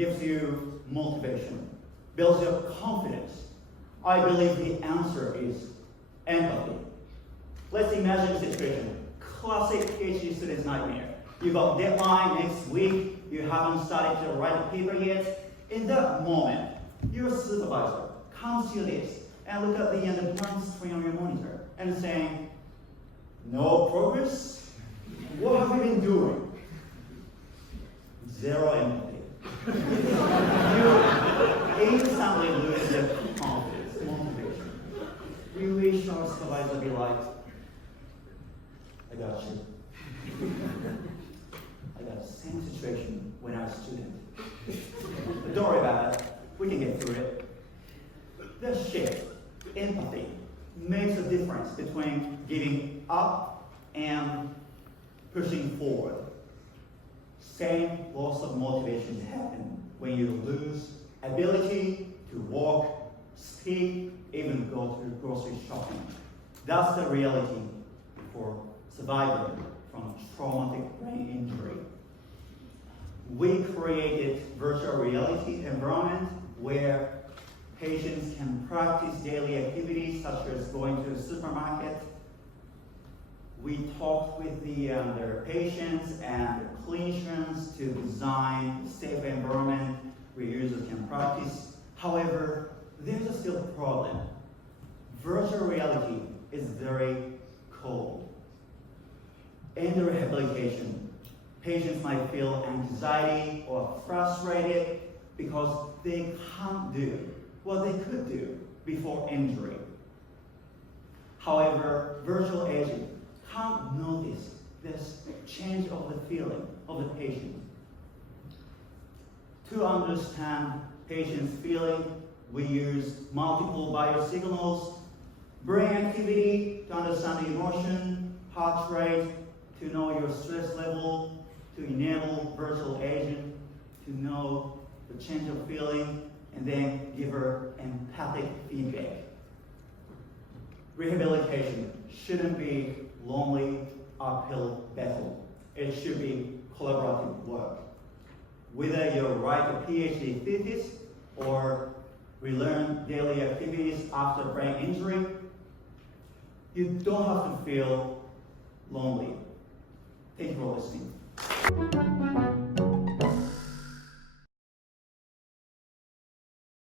gives you motivation, builds your confidence? I believe the answer is empathy. Let's imagine a situation. Classic PhD student's nightmare. You got deadline next week, you haven't started to write a paper yet. In that moment, your supervisor comes to your desk and look at the end of blank screen on your monitor and saying, no progress? What have you been doing? Zero empathy. You instantly lose your confidence, motivation. We wish our supervisor would be like, I got you. I got the same situation when I was a student. But don't worry about it. We can get through it. The shift, empathy, makes a difference between giving up and pushing forward. Same loss of motivation happen when you lose ability to walk, speak, even go to grocery shopping. That's the reality for surviving from traumatic brain injury. We created virtual reality environment where patients can practice daily activities such as going to the supermarket. We talked with their patients and clinicians to design a safe environment where users can practice. However, there's still a problem. Virtual reality is very cold. In the rehabilitation, patients might feel anxiety or frustrated because they can't do what they could do before injury. However, virtual agent can't notice this change of the feeling of the patient. To understand patient's feeling, we use multiple biosignals, brain activity to understand the emotion, heart rate, to know your stress level, to enable virtual agent to know the change of feeling, and then give her empathic feedback. Rehabilitation shouldn't be lonely uphill battle. It should be collaborative work. Whether you write a PhD thesis or relearn daily activities after brain injury, you don't have to feel lonely. Thank you for listening.